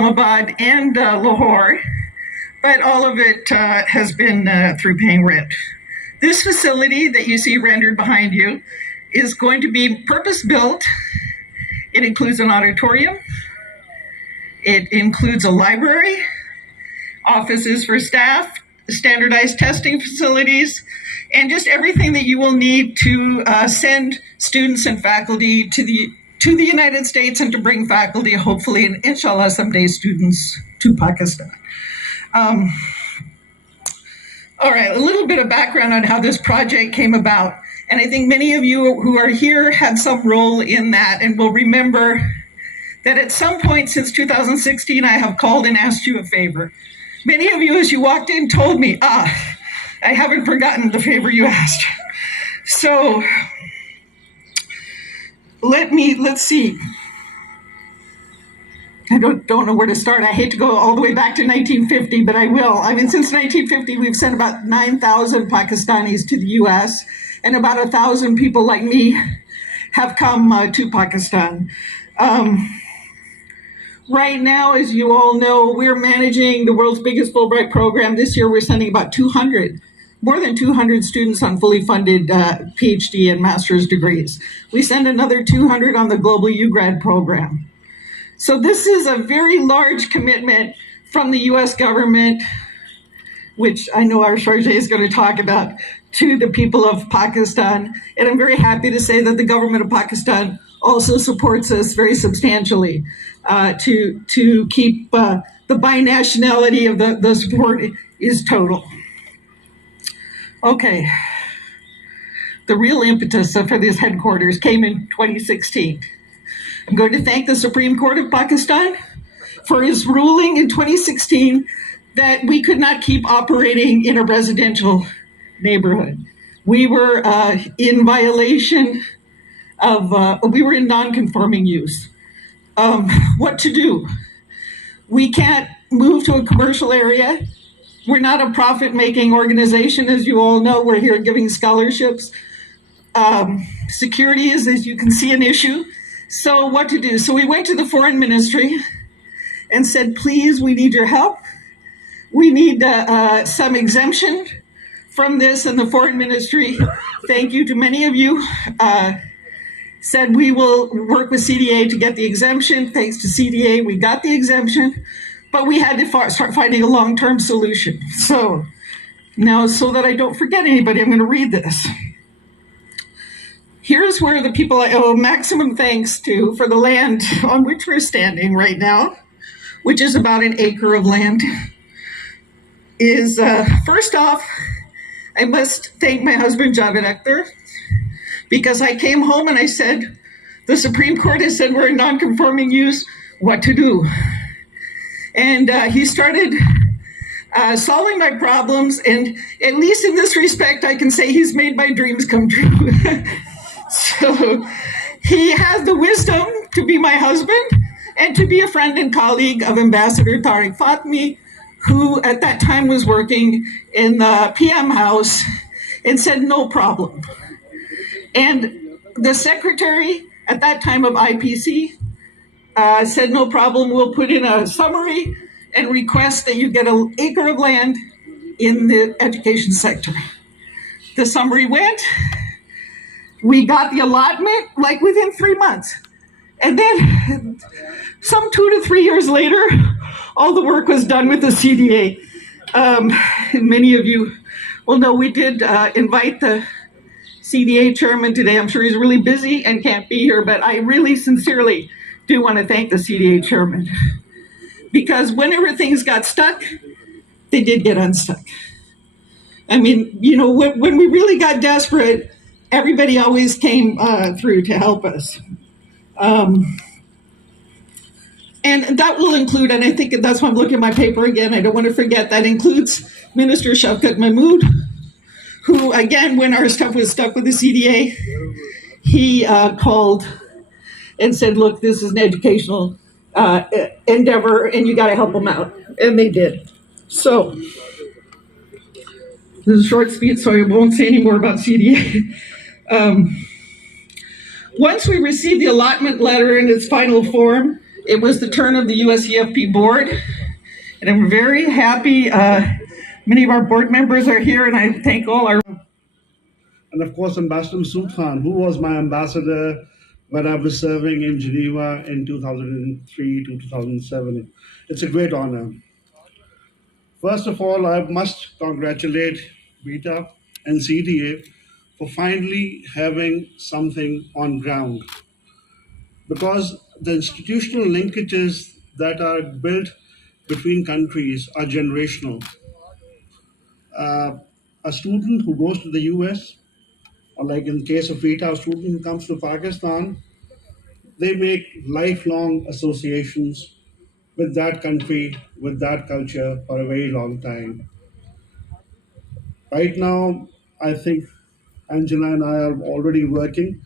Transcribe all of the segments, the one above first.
Islamabad and Lahore, but all of it has been through paying rent. This facility that you see rendered behind you is going to be purpose-built. It includes an auditorium. It includes a library, offices for staff, standardized testing facilities, and just everything that you will need to send students and faculty to the United States and to bring faculty, hopefully, and inshallah, someday students to Pakistan. All right, a little bit of background on how this project came about. And I think many of you who are here had some role in that and will remember that at some point since 2016, I have called and asked you a favor. Many of you, as you walked in, told me, I haven't forgotten the favor you asked. So let's see. I don't know where to start. I hate to go all the way back to 1950, but I will. I mean, since 1950, we've sent about 9,000 Pakistanis to the US, and about 1,000 people like me have come to Pakistan. Right now, as you all know, we're managing the world's biggest Fulbright program. This year, we're sending about more than 200 students on fully funded PhD and master's degrees. We send another 200 on the global UGrad program. So this is a very large commitment from the US government, which I know our Chargé is going to talk about, to the people of Pakistan. And I'm very happy to say that the government of Pakistan also supports us very substantially to keep the binationality of the support is total. Okay, the real impetus for this headquarters came in 2016. I'm going to thank the Supreme Court of Pakistan for his ruling in 2016 that we could not keep operating in a residential neighborhood. We were in violation of, we were in non-conforming use. What to do? We can't move to a commercial area. We're not a profit-making organization, as you all know. We're here giving scholarships. Security is, as you can see, an issue. So what to do? So we went to the foreign ministry and said, please, we need your help. We need some exemption from this. And the foreign ministry, thank you to many of you, said we will work with CDA to get the exemption. Thanks to CDA, we got the exemption, but we had to start finding a long-term solution. So now, so that I don't forget anybody, I'm going to read this. Here's where the people I owe maximum thanks to for the land on which we're standing right now, which is about an acre of land, is first off, I must thank my husband, Javed Akhtar, because I came home and I said, the Supreme Court has said we're in non-conforming use, what to do? And he started solving my problems, and at least in this respect, I can say he's made my dreams come true. So he has the wisdom to be my husband and to be a friend and colleague of Ambassador Tariq Fatmi, who at that time was working in the PM house, and said, no problem. And the secretary at that time of IPC said, no problem, we'll put in a summary and request that you get an acre of land in the education sector. The summary went, we got the allotment like within 3 months. And then some 2 to 3 years later, all the work was done with the CDA. Many of you will know we did invite the CDA chairman today. I'm sure he's really busy and can't be here, but I really sincerely do want to thank the CDA chairman, because whenever things got stuck, they did get unstuck. I mean, you know, when we really got desperate, everybody always came through to help us. And that will include, and I think that's why I'm looking at my paper again, I don't want to forget, that includes Minister Shafkat Mahmood, who, again, when our stuff was stuck with the CDA, he called and said, look, this is an educational endeavor, and you got to help them out. And they did. So, this is a short speech, so I won't say any more about CDA. Once we received the allotment letter in its final form, It was the turn of the USEFP board, and I'm very happy. Many of our board members are here, and I thank all our. And of course, Ambassador Masood Khan, who was my ambassador when I was serving in Geneva in 2003 to 2007. It's a great honor. First of all, I must congratulate Rita and CDA for finally having something on ground, because the institutional linkages that are built between countries are generational. A student who goes to the US, or like in the case of Rita, a student who comes to Pakistan, they make lifelong associations with that country, with that culture for a very long time. Right now, I think Angela and I are already working.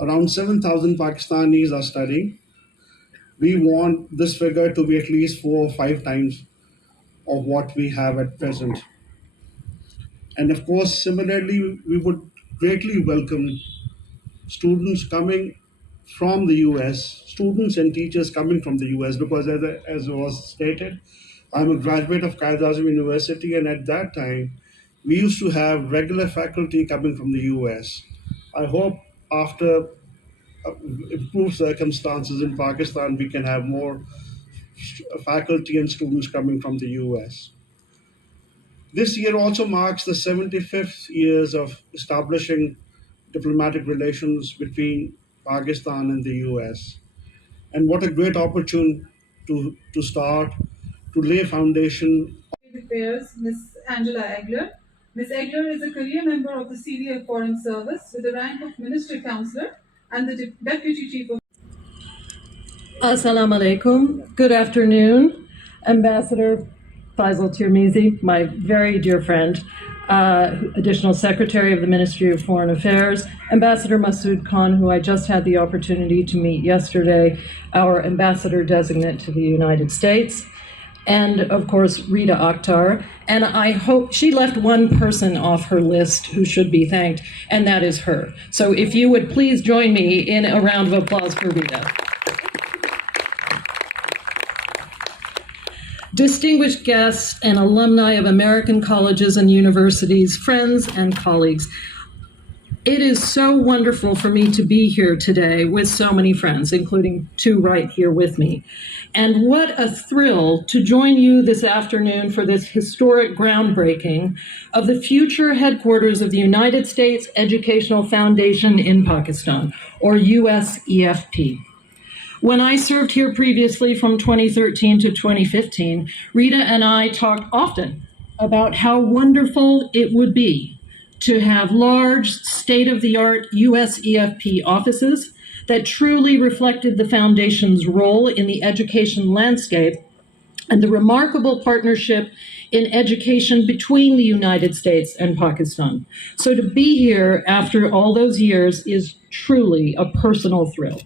Around 7,000 Pakistanis are studying. We want this figure to be at least 4 or 5 times of what we have at present. And of course, similarly, we would greatly welcome students coming from the US, students and teachers coming from the US, because as was stated, I'm a graduate of Qaid Azam University, and at that time, we used to have regular faculty coming from the US. I hope after improved circumstances in Pakistan, we can have more faculty and students coming from the US. This year also marks the 75th years of establishing diplomatic relations between Pakistan and the US. And what a great opportunity to start, to lay foundation. Affairs, Ms. Angela Egler. Ms. Egler is a career member of the Syria Foreign Service with the rank of Minister Counselor and the Deputy Chief of. Assalamu alaikum. Good afternoon, Ambassador Faisal Tirmizi, my very dear friend, Additional Secretary of the Ministry of Foreign Affairs, Ambassador Masood Khan, who I just had the opportunity to meet yesterday, our Ambassador Designate to the United States, and of course, Rita Akhtar. And I hope she left one person off her list who should be thanked, and that is her. So if you would please join me in a round of applause for Rita. Distinguished guests and alumni of American colleges and universities, friends and colleagues, it is so wonderful for me to be here today with so many friends, including two right here with me. And what a thrill to join you this afternoon for this historic groundbreaking of the future headquarters of the United States Educational Foundation in Pakistan, or USEFP. When I served here previously from 2013 to 2015, Rita and I talked often about how wonderful it would be to have large, state-of-the-art USEFP offices that truly reflected the Foundation's role in the education landscape and the remarkable partnership in education between the United States and Pakistan. So to be here after all those years is truly a personal thrill.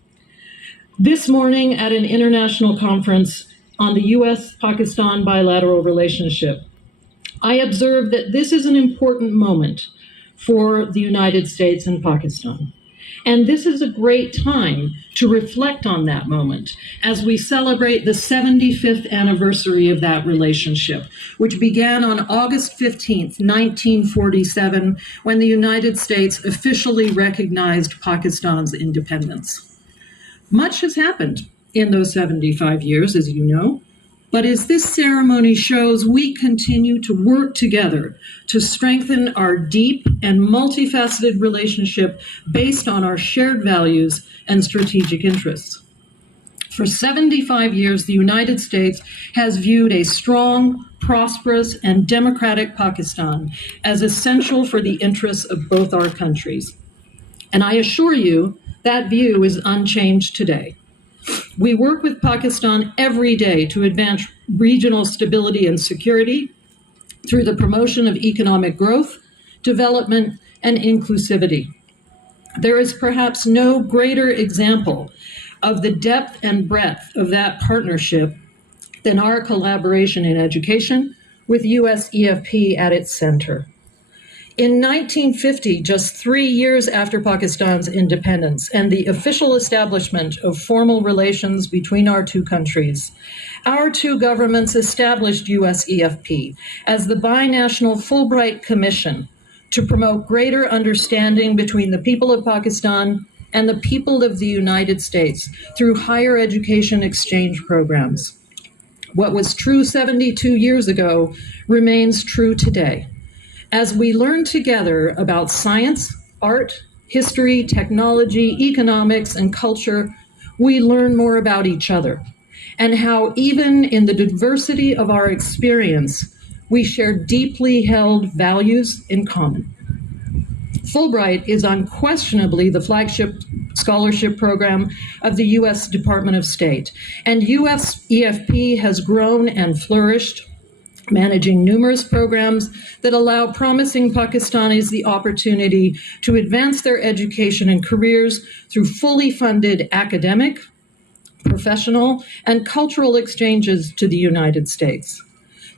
This morning at an international conference on the U.S.-Pakistan bilateral relationship, I observed that this is an important moment for the United States and Pakistan. And this is a great time to reflect on that moment as we celebrate the 75th anniversary of that relationship, which began on August 15th, 1947, when the United States officially recognized Pakistan's independence. Much has happened in those 75 years, as you know, but as this ceremony shows, we continue to work together to strengthen our deep and multifaceted relationship based on our shared values and strategic interests. For 75 years, the United States has viewed a strong, prosperous, and democratic Pakistan as essential for the interests of both our countries. And I assure you, that view is unchanged today. We work with Pakistan every day to advance regional stability and security through the promotion of economic growth, development, and inclusivity. There is perhaps no greater example of the depth and breadth of that partnership than our collaboration in education with USEFP at its center. In 1950, just 3 years after Pakistan's independence and the official establishment of formal relations between our two countries, our two governments established USEFP as the binational Fulbright Commission to promote greater understanding between the people of Pakistan and the people of the United States through higher education exchange programs. What was true 72 years ago remains true today. As we learn together about science, art, history, technology, economics, and culture, we learn more about each other and how even in the diversity of our experience, we share deeply held values in common. Fulbright is unquestionably the flagship scholarship program of the U.S. Department of State, and USEFP has grown and flourished, managing numerous programs that allow promising Pakistanis the opportunity to advance their education and careers through fully funded academic, professional, and cultural exchanges to the United States.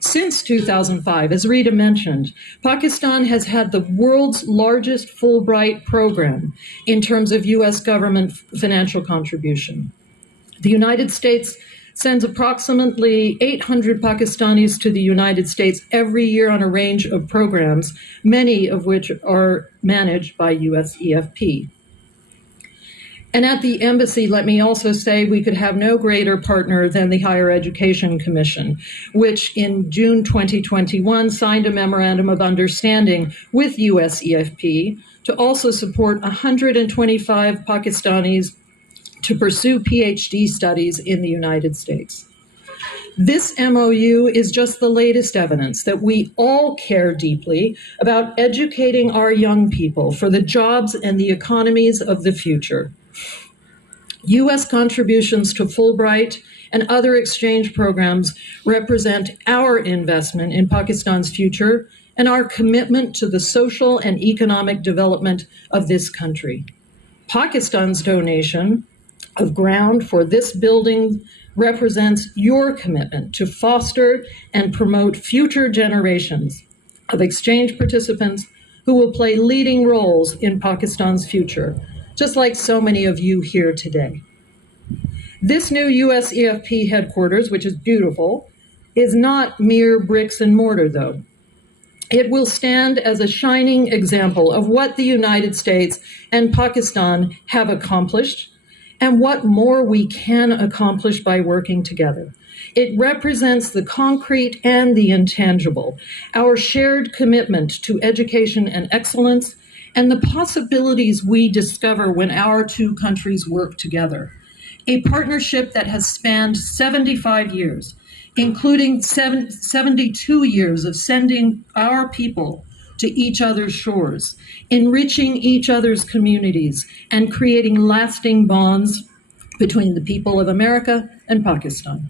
Since 2005, as Rita mentioned, Pakistan has had the world's largest Fulbright program in terms of U.S. government financial contribution. The United States sends approximately 800 Pakistanis to the United States every year on a range of programs, many of which are managed by USEFP. And at the embassy, let me also say we could have no greater partner than the Higher Education Commission, which in June 2021 signed a memorandum of understanding with USEFP to also support 125 Pakistanis to pursue PhD studies in the United States. This MOU is just the latest evidence that we all care deeply about educating our young people for the jobs and the economies of the future. U.S. contributions to Fulbright and other exchange programs represent our investment in Pakistan's future and our commitment to the social and economic development of this country. Pakistan's donation of ground for this building represents your commitment to foster and promote future generations of exchange participants who will play leading roles in Pakistan's future, just like so many of you here today. This new USEFP headquarters, which is beautiful, is not mere bricks and mortar, though. It will stand as a shining example of what the United States and Pakistan have accomplished and what more we can accomplish by working together. It represents the concrete and the intangible, our shared commitment to education and excellence, and the possibilities we discover when our two countries work together. A partnership that has spanned 75 years, including 72 years of sending our people to each other's shores, enriching each other's communities, and creating lasting bonds between the people of America and Pakistan.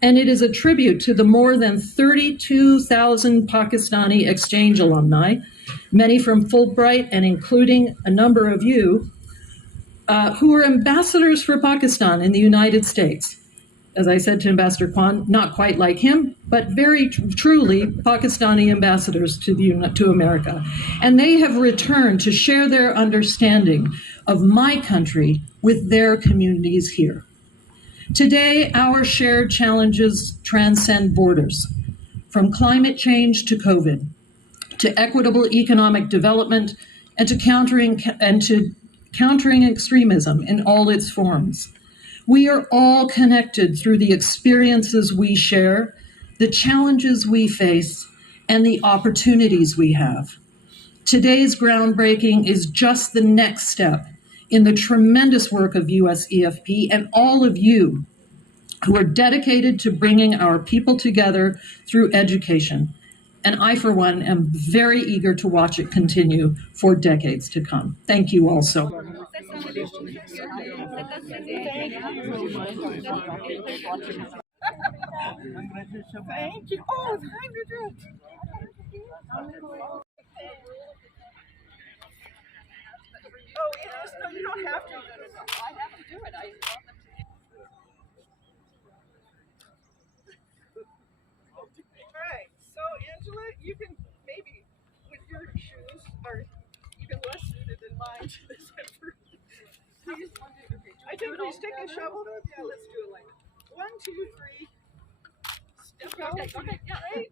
And it is a tribute to the more than 32,000 Pakistani exchange alumni, many from Fulbright and including a number of you, who are ambassadors for Pakistan in the United States. As I said to Ambassador Kwan, not quite like him, but very truly Pakistani ambassadors to America. And they have returned to share their understanding of my country with their communities here. Today, our shared challenges transcend borders, from climate change to COVID, to equitable economic development, and to countering extremism in all its forms. We are all connected through the experiences we share, the challenges we face, and the opportunities we have. Today's groundbreaking is just the next step in the tremendous work of USEFP and all of you who are dedicated to bringing our people together through education. And I, for one, am very eager to watch it continue for decades to come. Thank you all so much. Thank you. Oh, thank you. Oh, it is. No, you don't have to. I have to do it. I want them to. All right. So, Angela, you can maybe with your shoes. are even less suited than mine to this effort. Please, I think we stick a shovel. Yeah, let's do it like 1, 2, 3. Step. Okay, yeah. Great.